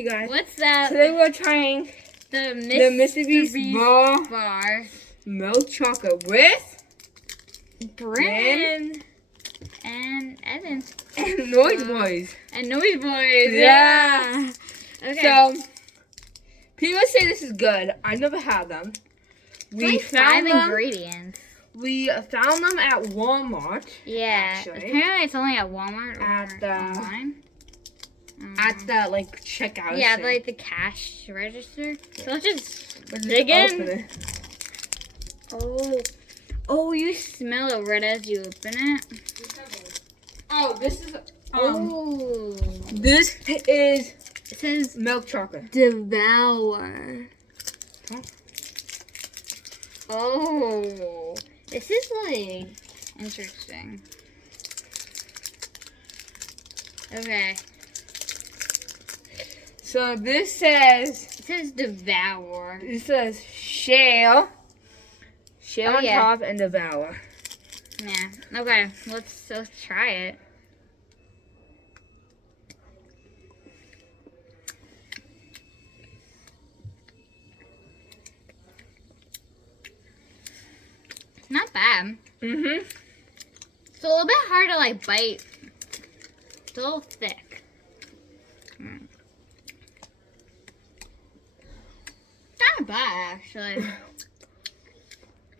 Hey guys. What's up? Today we're trying The Mr. Beast bar. milk chocolate with Bryn and Evan. and Noise Boys. And Noise Boys. Yeah. Okay. So people say this is good. I never had them. We Like found 5 them. ingredients. We found them at Walmart. Yeah. Actually. Apparently it's only at Walmart or At the- online. At the like checkout. Yeah, thing. like the cash register. So let's just Let's dig just in. open it. Oh, you smell it right as you open it. Oh, this is Oh. this is It says milk chocolate. devour. Huh? Oh, this is like interesting. Okay, So this says it says devour. it says shale Oh, on yeah. top and devour. Yeah. Okay, let's try it. Not bad. Mhm. It's a little bit hard to like bite. It's a little thick. Not bad actually.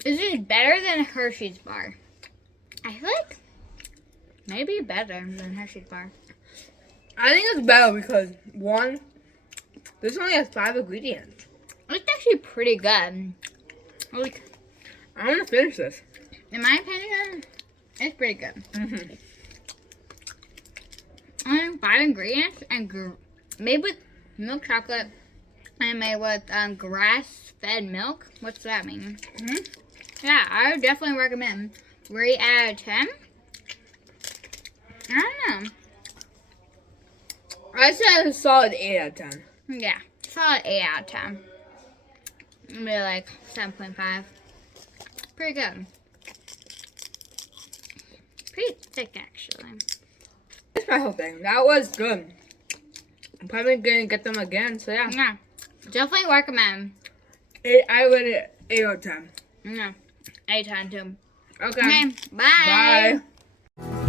This is better than Hershey's bar. I feel like maybe better than Hershey's bar. I think it's better because one, this only has 5 ingredients. It's actually pretty good. Like, I want to finish this. in my opinion, it's pretty good. Mhm. Only 5 ingredients and made with milk chocolate and made with grass-fed milk. What's that mean? Mhm. Yeah, I would definitely recommend. Rate out of 10. I don't know. I said it's a solid 8 out of 10. Yeah, solid 8 out of 10. Maybe like 7.5. Pretty good. Pretty thick, actually. That's my whole thing. That was good. I'm probably gonna get them again. So yeah, Yeah, definitely recommend. I would it 8 out of 10. Yeah, 8 out of 10. Okay. Okay, bye. Bye.